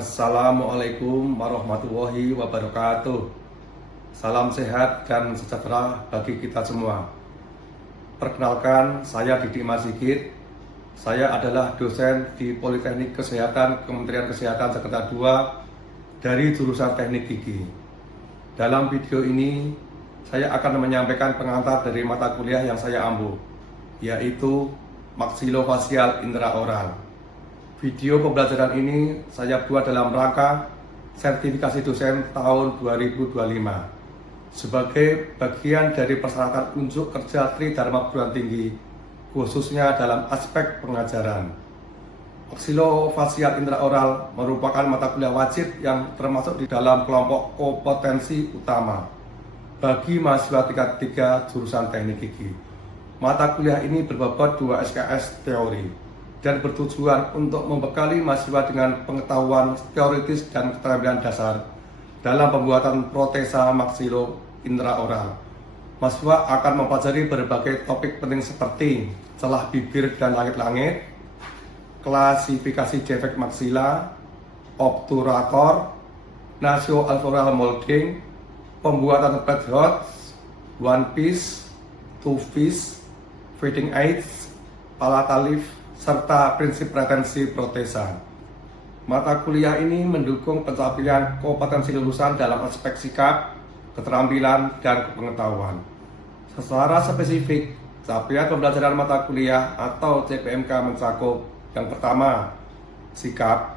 Assalamualaikum warahmatullahi wabarakatuh. Salam sehat dan sejahtera bagi kita semua. Perkenalkan, saya Didik Marsigit. Saya adalah dosen di Politeknik Kesehatan Kementerian Kesehatan Jakarta II dari jurusan Teknik Gigi. Dalam video ini, saya akan menyampaikan pengantar dari mata kuliah yang saya ambil, yaitu Maksilofacial Intraoral. Video pembelajaran ini saya buat dalam rangka sertifikasi dosen tahun 2025 sebagai bagian dari persyaratan unjuk kerja Tridharma Perguruan Tinggi, khususnya dalam aspek pengajaran. Maksilofacial intraoral merupakan mata kuliah wajib yang termasuk di dalam kelompok kompetensi utama bagi mahasiswa tingkat 3 jurusan Teknik Gigi. Mata kuliah ini berbobot 2 SKS teori dan bertujuan untuk membekali mahasiswa dengan pengetahuan teoritis dan keterampilan dasar dalam pembuatan protesa maksilo intraoral. Mahasiswa akan mempelajari berbagai topik penting seperti celah bibir dan langit-langit, klasifikasi defek maksila, obturator, nasoalveolar molding, pembuatan padlock, one piece, two piece, feeding aids, palatal lift, serta prinsip retensi protesa. Mata kuliah ini mendukung pencapaian kompetensi lulusan dalam aspek sikap, keterampilan, dan pengetahuan. Secara spesifik, capaian pembelajaran mata kuliah atau CPMK mencakup yang pertama, sikap.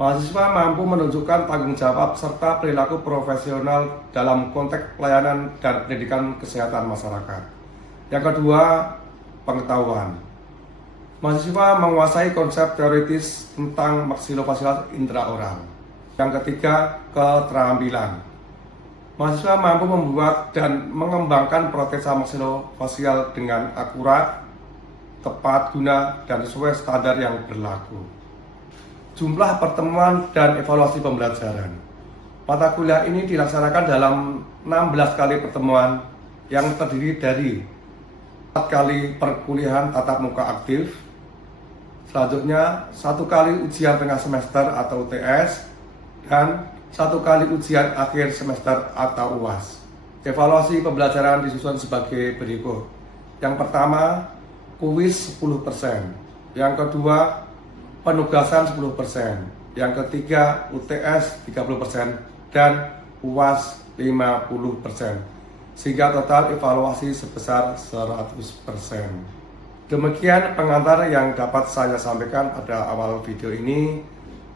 Mahasiswa mampu menunjukkan tanggung jawab serta perilaku profesional dalam konteks pelayanan dan pendidikan kesehatan masyarakat. Yang kedua, pengetahuan. Mahasiswa menguasai konsep teoritis tentang maksilofacial intraoral. Yang ketiga, keterampilan. Mahasiswa mampu membuat dan mengembangkan protesa maksilofacial dengan akurat, tepat guna, dan sesuai standar yang berlaku. Jumlah pertemuan dan evaluasi pembelajaran. Mata kuliah ini dilaksanakan dalam 16 kali pertemuan yang terdiri dari 4 kali perkuliahan tatap muka aktif, selanjutnya 1 kali ujian tengah semester atau UTS, dan 1 kali ujian akhir semester atau UAS. Evaluasi pembelajaran disusun sebagai berikut. Yang pertama, kuis 10%. Yang kedua, penugasan 10%. Yang ketiga, UTS 30% dan UAS 50%. Sehingga total evaluasi sebesar 100%. Demikian pengantar yang dapat saya sampaikan pada awal video ini.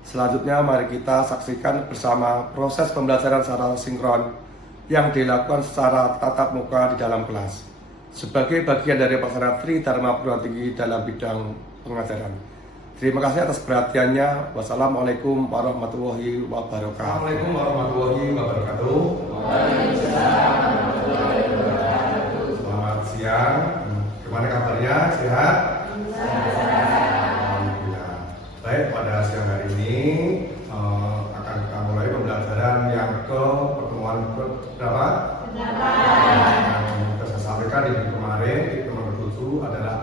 Selanjutnya mari kita saksikan bersama proses pembelajaran secara sinkron yang dilakukan secara tatap muka di dalam kelas sebagai bagian dari pelaksanaan Tridharma Perguruan Tinggi dalam bidang pengajaran. Terima kasih atas perhatiannya. Wassalamualaikum warahmatullahi wabarakatuh. Assalamualaikum warahmatullahi wabarakatuh. Selamat siang. Gimana kabarnya? Sehat? Alhamdulillah. Baik, pada siang hari ini akan kita mulai pembelajaran yang ke pertemuan ke berapa? Yang saya sampaikan di minggu kemarin, di pertemuan ke-7 adalah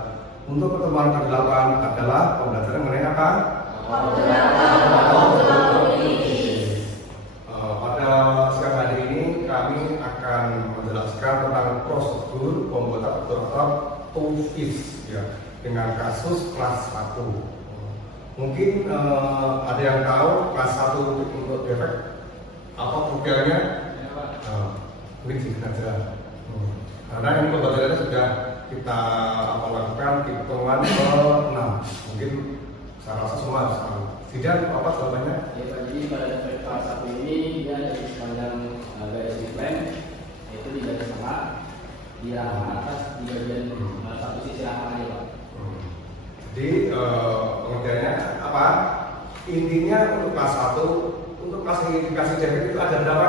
untuk pertemuan ke-8 adalah pembelajaran mengenai apa? Pada siang hari ini kami akan menjelaskan tentang prosedur pembuatan obturator TOEFIS ya, dengan kasus kelas 1. Mungkin ada yang tahu kelas 1 untuk defek apa programnya? Mungkin singkat saja. Karena ini pembelajarannya sudah kita lakukan di pertemuan ke-6. Mungkin saya rasa semua harus tahu. Tidak apa jawabannya? Ya, jadi pada defek kelas 1 ini dia ada di sepanjang garis midline, yaitu di garis tengah, di atas di bagian satu sisi akhirnya, Pak. Jadi pengertiannya apa? Intinya untuk kelas 1, untuk klasifikasi defek itu ada berapa?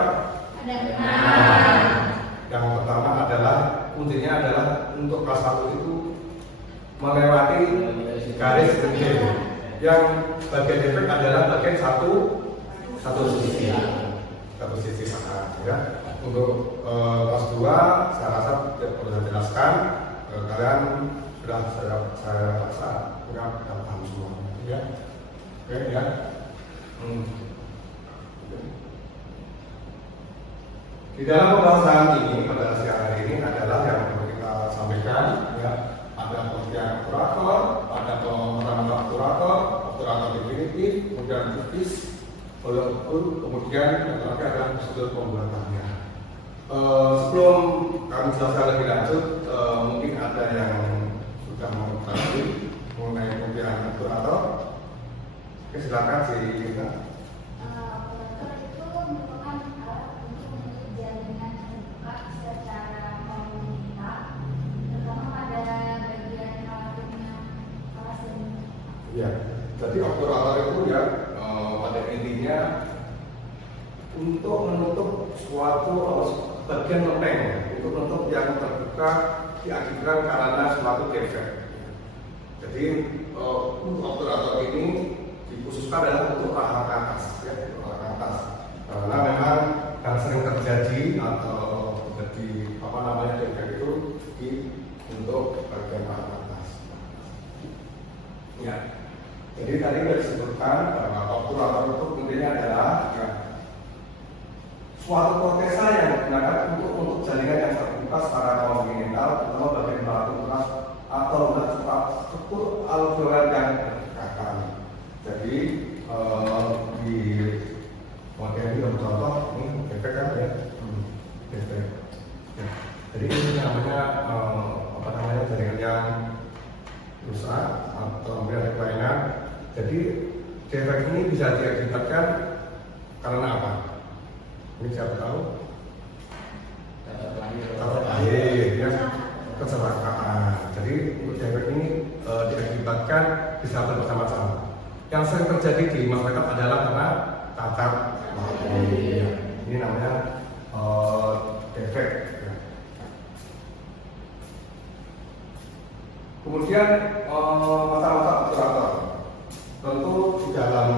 Ada 6. Yang pertama adalah kuncinya adalah untuk kelas 1 itu melewati garis midline. Yang bagian defek adalah bagian satu sisi sana ya. Untuk kelas 2 saya rasa perlu saya jelaskan, kalian sudah saya rasa sudah paham semua ya. Oke ya. Di dalam pembahasan ini pada siang hari ini adalah yang perlu kita sampaikan, ya, ada pengertian obturator, ada pengertian obturator definitif, kemudian tipis, kemudian yang terakhir adalah prosedur pembuatannya. Sebelum kami jelaskan lebih lanjut, mungkin ada yang sudah mengetahui mengenai pengertian obturator. Oke, silakan si kita. Operator itu merupakan alat untuk menutup jaringan terbuka secara horizontal, terutama pada bagian alas yang Ya, jadi obturator itu ya pada intinya untuk menutup suatu bagian lempeng, untuk menutup yang terbuka diakibatkan karena suatu defek. Jadi obturator ini dikhususkan adalah untuk rahang atas, ya, rahang atas. Karena memang yang sering terjadi atau terjadi defek itu di untuk bagian rahang atas. Ya. Jadi tadi sudah disebutkan bahwa obturator itu intinya adalah ya, suatu protesa yang digunakan untuk jaringan yang terbuka secara kongenital, terutama bagian belakang tunas atau struktur alveolar yang berdekatan. Jadi di model ini contoh ini defek kan ya, defek. Ya. Jadi ini namanya jaringan yang rusak atau ada kelainan. Jadi defek ini bisa diakibatkan karena apa? Ini siapa tahu? Kata air, ya, kecelakaan. Jadi untuk defek ini diakibatkan bisa bermacam-macam. Yang sering terjadi di masyarakat adalah karena cacat mati. Ini namanya defek. Ya. Kemudian mata-mata obturator. Tentu di dalam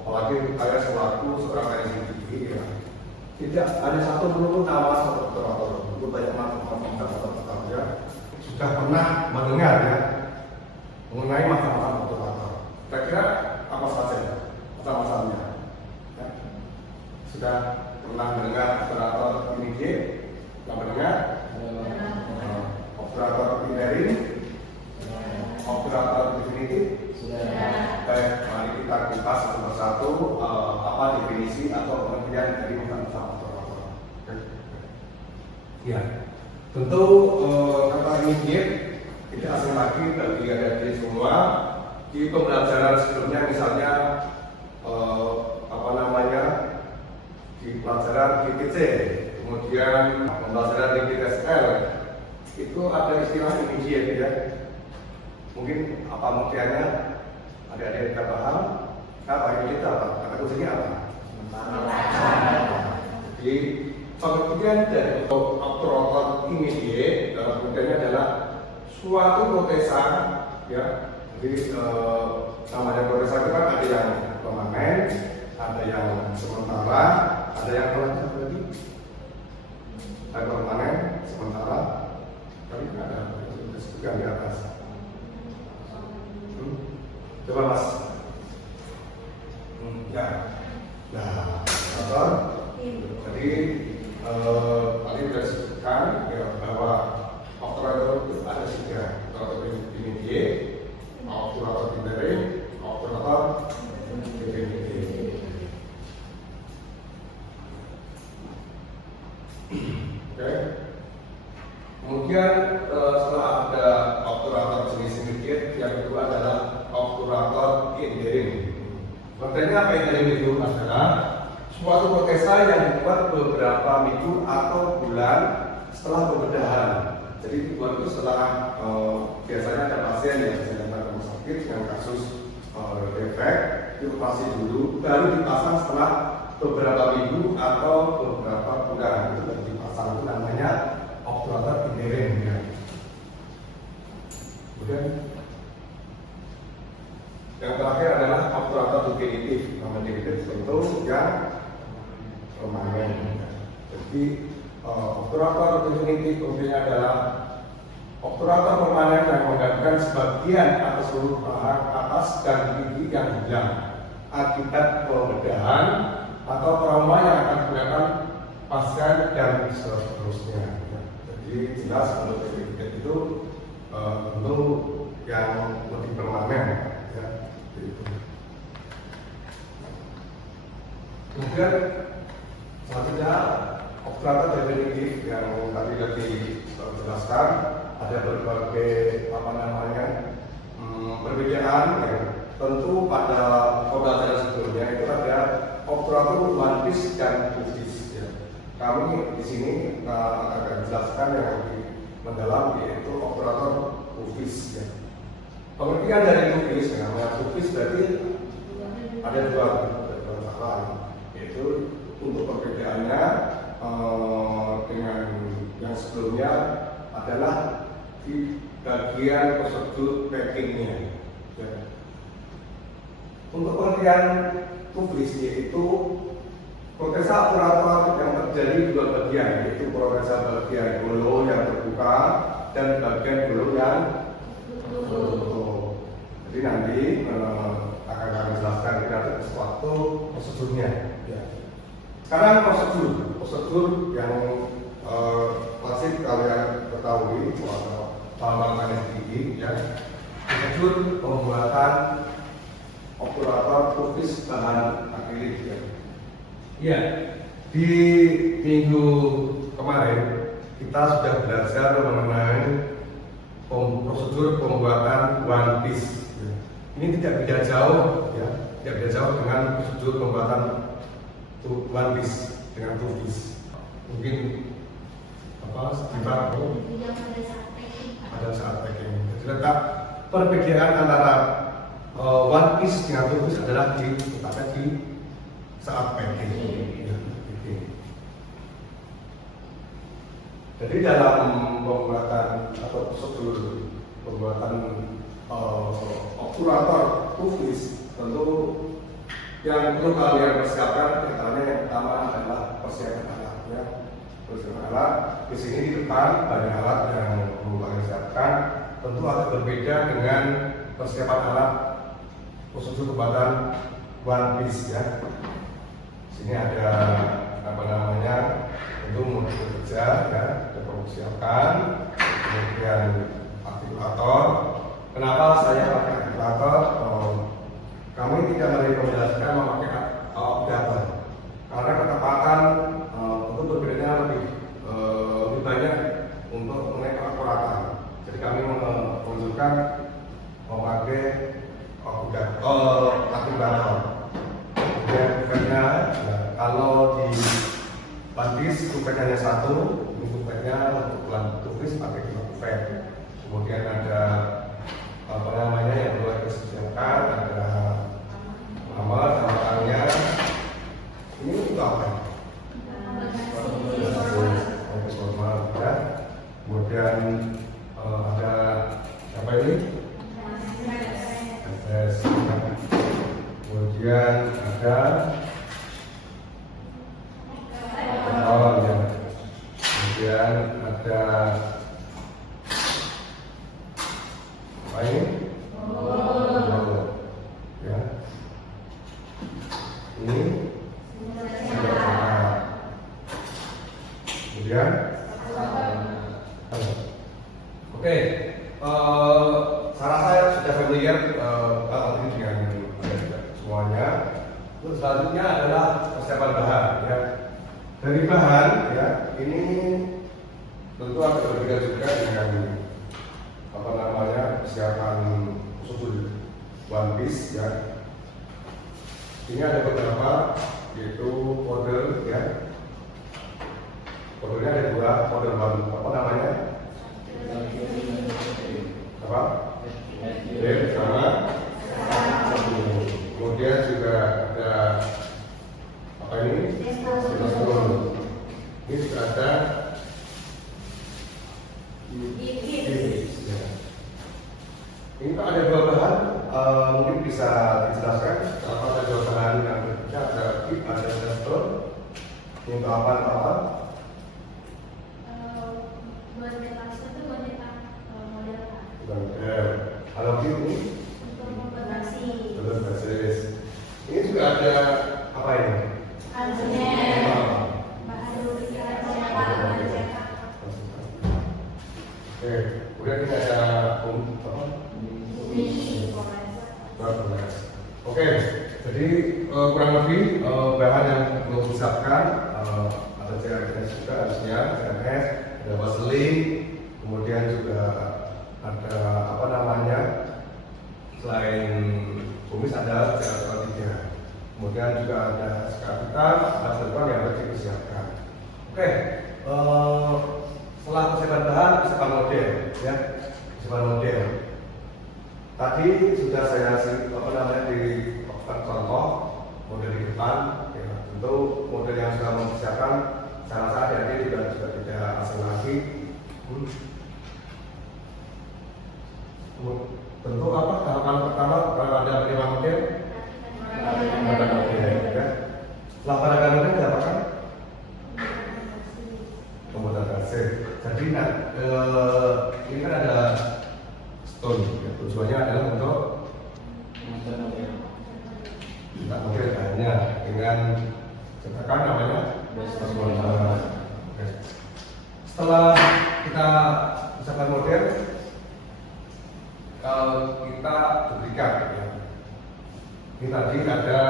apalagi saya selaku seorang teknisi ya, tidak ada satu peluru nama obturator. Itu banyak macam-macam ya. Sudah pernah mendengar ya mengenai mata-mata obturator. Kira-kira apa saja mata-matanya? Ya. Sudah pernah mendengar obturator immediate? Sudah mendengar? Obturator pindering, obturator definitif. Baik, mari kita kupas satu persatu apa definisi atau pengertian dari mata obturator. Ya, tentu kata immediate tidak asing lagi bagi adik-adik semua. Di pembelajaran sebelumnya misalnya di pelajaran GTC, kemudian pembelajaran di GTSL itu ada istilah immediate ya. Mungkin apa pengertiannya adik-adik tidak paham? Apa immediate apa? Kata kuncinya apa? Jadi pengertian dari obturator immediate pengertiannya adalah suatu protesa ya. Jadi namanya protesa itu kan ada yang permanen, ada yang sementara, ada yang lagi. Ada permanen, sementara, tapi ada disebutkan di atas. Coba mas. Ya. Nah, contoh. Jadi tadi sudah disebutkan ya, bahwa obturator itu ada 3, obturator immediate, obturator pindering, obturator definitif. Oke. Kemudian setelah ada obturator jenis immediate, yang kedua adalah obturator pindering. Pengertiannya apa pindering itu adalah suatu protesa yang dibuat beberapa minggu atau bulan setelah pembedahan. Jadi dibuat itu setelah biasanya ada pasien yang sedang datang ke rumah sakit dengan kasus defek, dioperasi dulu, baru dipasang setelah beberapa minggu atau beberapa bulan. Itu baru dipasang, itu namanya obturator pindering. Ya. Kemudian yang terakhir adalah obturator definitif. Nama definitif tentu yang permanen. Jadi obturator definitif umumnya adalah obturator permanen yang menggantikan sebagian atau seluruh rahang atas dan gigi yang hilang akibat pembedahan atau trauma yang akan digunakan pasien dan seterusnya. Jadi jelas untuk sertifikat itu tentu yang lebih permanen ya. Gitu. Kemudian selanjutnya obturator definitif yang tadi sudah dijelaskan, ada berbagai perbedaan ya. Tentu pada pembelajaran sebelumnya itu ada obturator one piece dan two piece ya. Kami di sini akan jelaskan yang lebih mendalam yaitu obturator two piece ya. Pengertian dari two piece, namanya two piece berarti ada dua masalah, yaitu untuk perbedaannya dengan yang sebelumnya adalah di bagian prosedur packingnya. Ya. Untuk pengertian tulis yaitu protesa obturator yang terjadi di dua bagian, yaitu protesa bagian holo yang terbuka dan bagian holo yang tertutup. Jadi nanti akan kami jelaskan nanti sewaktu prosedurnya. Ya. Sekarang prosedur yang klasik kalian ketahui atau paham gigi ya. Prosedur pembuatan obturator tufis bahan akrilik ya. Iya, di minggu kemarin kita sudah belajar mengenai prosedur pembuatan one piece. Ya. Ini tidak beda jauh ya, tidak beda jauh dengan prosedur pembuatan one piece dengan two piece. Mungkin setiap pada saat packing. Jadi letak perbedaan antara one piece dengan two piece adalah di saat packing. Ya, jadi dalam pembuatan atau prosedur pembuatan obturator two piece tentu yang perlu kalian persiapkan yang pertama adalah persiapan alat ya. Persiapan alat di sini di depan banyak alat yang perlu kalian siapkan, tentu akan berbeda dengan persiapan alat prosedur pembuatan one piece ya. Sini ada tentu modul kerja ya, perlu siapkan, kemudian aktivator. Kenapa saya pakai aktivator? Kami tidak merekomendasikan memakai adapter karena ketepatan tentu perbedaannya lebih banyak untuk mengenai keakuratan. Jadi kami menunjukkan memakai aktivator. Kemudian bukannya kalau di bandis bukan hanya satu, bukannya untuk bulan tulis pakai buffet. Kemudian ada yang perlu disediakan, ada nama-namanya. Ini untuk apa? Formal ya. Kemudian ada apa ini? Kemudian ada ya. Kemudian ada apa ini? Ya. Ini kemudian oke, saya rasa sudah familiar ini dengan semuanya. Terus selanjutnya adalah persiapan bahan ya. Dari bahan ya, ini tentu akan berbeda juga dengan persiapan prosedur one piece ya. Ini ada beberapa, yaitu model ya. Modelnya ada dua, model sama. Kemudian juga ada apa ini? Ini juga ada ya. Ini Pak ada dua bahan, mungkin bisa dijelaskan apa ada dua bahan yang berbeda, ada kit, ada gestor. Ini untuk apa? Buat depannya itu buat model. Model. Kalau kit ini Untuk membuat Oke, jadi kurang lebih bahan yang belum disiapkan ada CRS juga harusnya, CRS, ada vaseline, kemudian juga ada apa namanya, selain kumis ada CRS 3, kemudian juga ada skavitar, ada serban yang harus disiapkan. Oke, setelah persiapan bahan, persiapan model, ya, persiapan model. Tadi sudah saya di contoh model di depan, ya. Tentu model yang sudah mempersiapkan, saya rasa adik-adik juga tidak asing lagi. Tentu apa tahapan pertama kalau ada menerima model? Ada model, ya. Setelah pada model diapakan? Pembuatan hasil. Jadi ini kan ada stone, ya. Tujuannya adalah untuk kita model bahannya dengan cetakan namanya baseball. Setelah kita misalkan model, kita berikan, ya. Ini tadi ada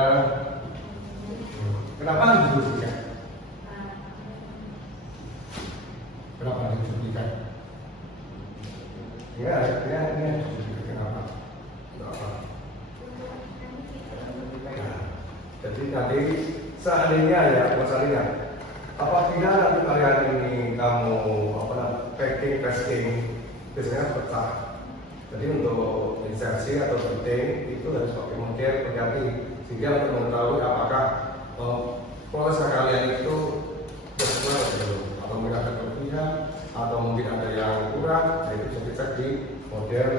kenapa harus diberikan? Kenapa harus diberikan? Ya, ini kenapa? Kenapa? Jadi tadi seandainya ya, misalnya apabila nanti kalian ini kamu packing, testing, biasanya pecah. Jadi untuk insersi atau fitting itu harus pakai model berganti, sehingga untuk mengetahui apakah proses kalian itu sesuai atau belum, atau mungkin ada kelebihan, atau mungkin ada yang kurang, jadi bisa dicek di model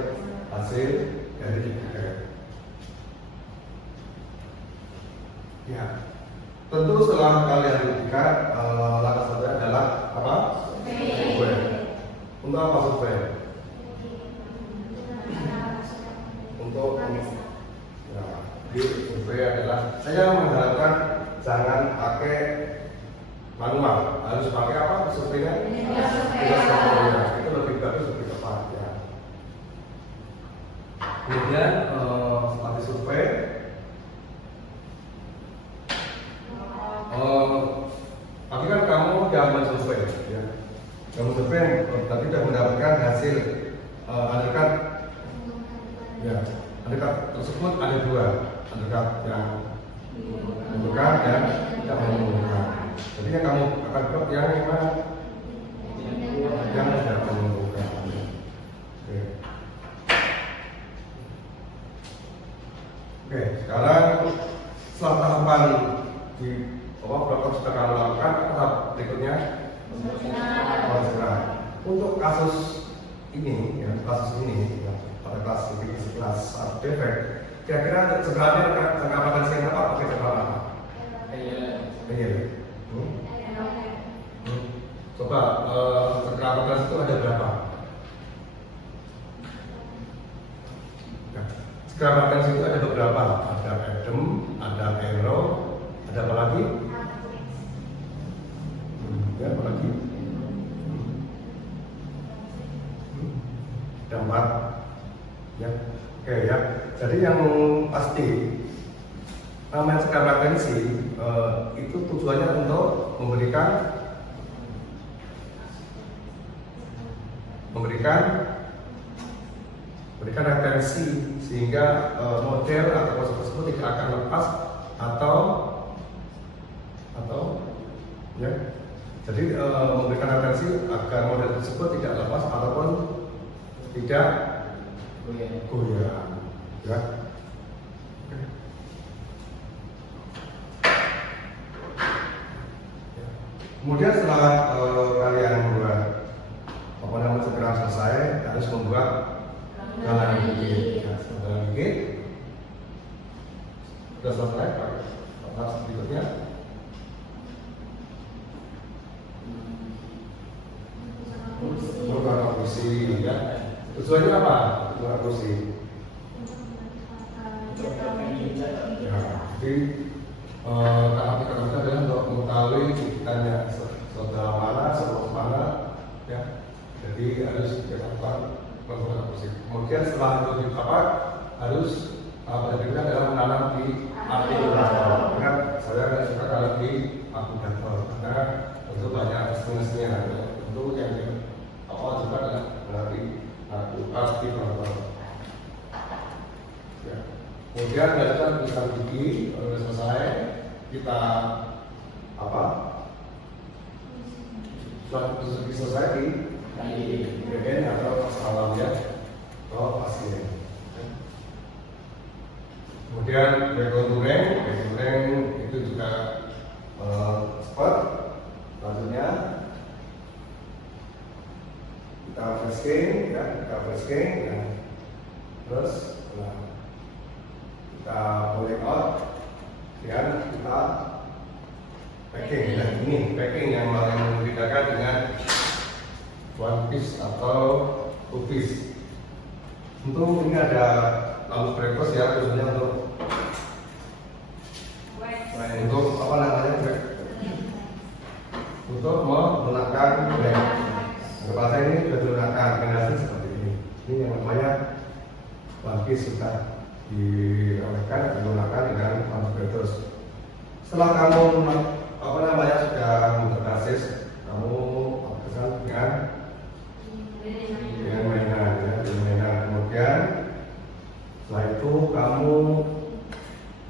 hasil dari DPR. Ya, tentu setelah kalian berikan, langkah selanjutnya adalah apa? Survei. Untuk apa survei? Untuk ya, di survei adalah saya mengharapkan jangan pakai manual, harus pakai apa surveinya? Ya, itu lebih bagus, lebih tepat ya. Kemudian setelah disurvei, tapi kan kamu sudah mensurvei, ya. Kamu survei, tapi sudah mendapatkan hasil undercut, ya. Undercut tersebut ada dua, undercut yang menunjukkan dan tidak menunjukkan. Jadi yang kamu akan buat yang mana? Yang tidak menunjukkan. Oke, sekarang setelah tahapan di berapa sudah kamu lakukan, tahap berikutnya untuk kasus ini, ya, pada kelas defect, kira-kira sebenarnya tanggapan saya apa pakai jadwal apa? Coba tanggapan itu ada berapa? Tanggapan itu ada beberapa, ada Adam, ada Aero, ada apa lagi? Ya, apa lagi? Ada 4. Ya, oke ya. Jadi yang pasti namanya sekarang tensi itu tujuannya untuk memberikan retensi sehingga model atau proses tersebut tidak akan lepas atau ya. Jadi memberikan retensi agar model tersebut tidak lepas ataupun tidak goyang, ya. Kemudian setelah kalian membuat segera selesai, harus membuat galangan gigit. Galangan gigit sudah selesai, tahap berikutnya menggunakan kursi, ya. Tujuannya apa? Menggunakan kursi. Ya, jadi tahap kita adalah untuk mengetahui gigitannya sedalam mana, seluas mana, ya. Jadi harus dilakukan menggunakan kursi. Kemudian setelah itu didapat, harus pada berikutnya adalah menanam di artikulator. Karena saya nggak suka kalau di aplikator karena itu banyak minusnya. Untuk yang awal juga adalah di artikulator. Ya. Kemudian dilanjutkan tulisan gigi, kalau sudah selesai kita apa? Setelah tulisan gigi selesai di bagian atau salam ya ke pasien. Kemudian background itu juga cepat. Selanjutnya kita flasking ya, ya. Terus kita pulling out dan kita packing. Dan ini packing yang paling membedakan dengan one piece atau two piece. Tentu ini ada lampu breakfast ya, khususnya untuk apa namanya break, untuk menggunakan break. Bahasa ini sudah digunakan generasi seperti ini. Ini yang namanya one piece sudah digunakan dengan lampu breakfast. Setelah kamu apa namanya sudah berbasis, kamu aplikasikan dengan mainan ya, dengan kemudian setelah itu kamu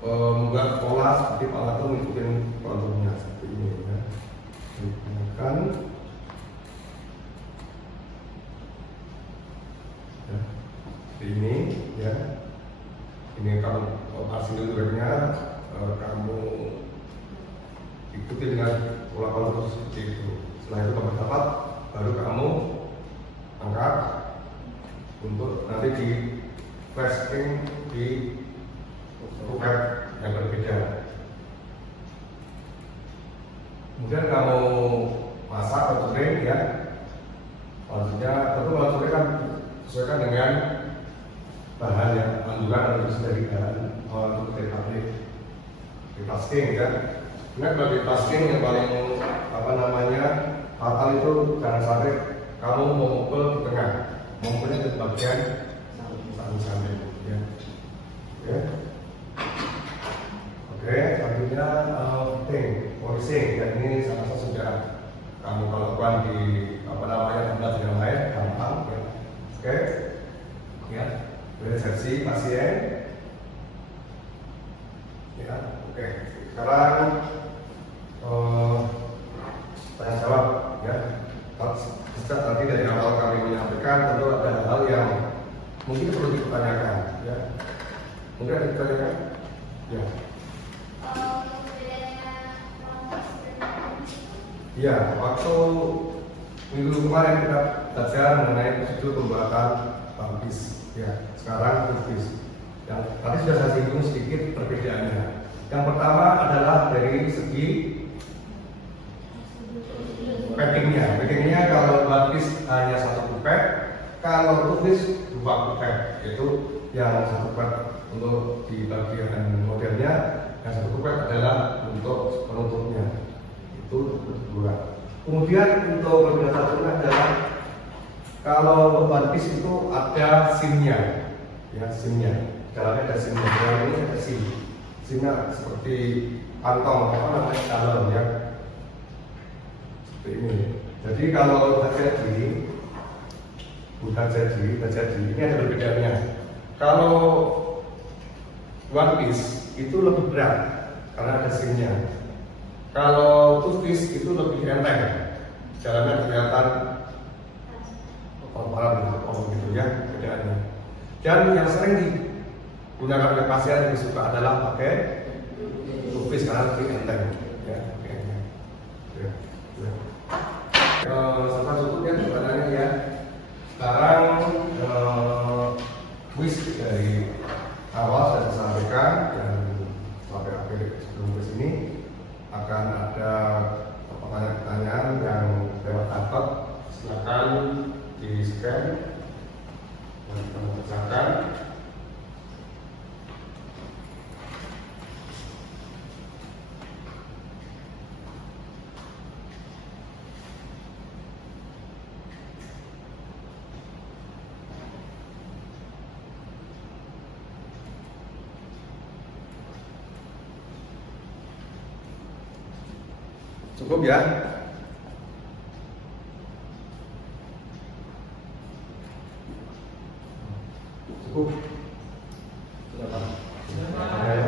membuat pola seperti pola itu mengikuti konturnya seperti ini ya. Digunakan ya, seperti ini ya. Ini kalau operasi dulunya kamu ikuti dengan pola kontur seperti itu. Setelah itu kamu dapat, baru kamu angkat untuk nanti di flashing di buket yang berbeda. Kemudian kamu masak atau goreng ya. Maksudnya tentu kalau kan sesuaikan dengan bahan yang anjuran atau dari bahan untuk di tasking ya. Karena kalau di tasking yang paling apa namanya fatal itu jangan sampai kamu memukul di tengah, memukulnya di bagian samping ya. Ya. Oke, selanjutnya polishing dan ini sama-sama sudah kamu lakukan di apa namanya tempat yang lain gampang ya. Oke, ya. Resepsi pasien ya. Oke, sekarang tanya jawab ya. Sejak tadi dari awal kami menyampaikan tentu ada hal yang mungkin perlu ditanyakan ya. Mungkin ada ditanyakan ya. Ya, waktu minggu kemarin kita belajar mengenai prosedur pembuatan tampis. Ya, sekarang tampis. Yang tadi sudah saya singgung sedikit perbedaannya. Yang pertama adalah dari segi packingnya. Packingnya kalau tampis hanya satu kupek, kalau tampis dua kupek. Itu yang satu kupek untuk di bagian modelnya, yang satu kupek adalah untuk penutupnya. Itu dua. Kemudian untuk perbedaan satunya adalah kalau one piece itu ada SIM-nya, ya SIM-nya. Dalamnya ada SIM-nya. Dalam ini ada SIM. SIM-nya seperti kantong apa namanya galon ya. Seperti ini. Jadi kalau udah jadi, ini ada perbedaannya. Kalau one piece itu lebih berat karena ada SIM-nya. Kalau two piece itu lebih enteng, jalannya kelihatan gitu ya perbedaannya. Dan yang sering digunakan oleh pasien yang suka adalah pakai two piece karena lebih enteng. Ya, sampai cukup ya sebenarnya ya. Sekarang quiz dari awal saya sampaikan dan sampai akhir sebelum ke sini akan ada pertanyaan-pertanyaan yang lewat laptop. Silakan di scan dan kamu kerjakan. Cukup ya? Cukup. Sudah Pak. Ada ya?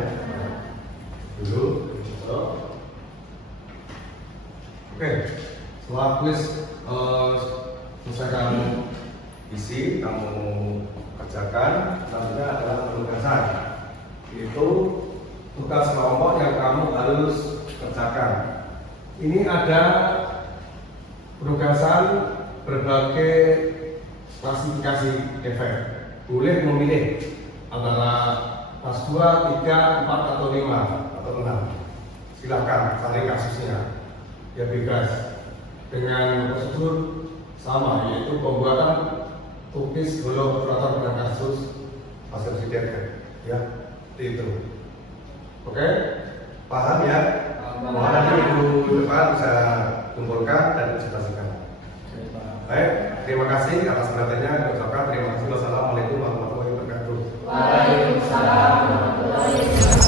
Dulu. Oke. Setelah kuis selesai kamu isi, kamu kerjakan, selanjutnya adalah penugasan. Itu tugas kelompok yang kamu harus kerjakan. Ini ada penugasan berbagai klasifikasi efek. Boleh memilih antara kelas 2, 3, 4, atau 5, atau 6. Silakan cari kasusnya. Ya bebas. Dengan prosedur sama, yaitu pembuatan tulis belum operator dengan kasus hasil sidet. Ya, seperti itu. Oke, paham ya? Mohon nanti minggu depan bisa kumpulkan dan presentasikan. Baik, terima kasih atas perhatiannya. Ucapkan terima kasih. Wassalamualaikum warahmatullahi wabarakatuh. Waalaikumsalam warahmatullahi wabarakatuh.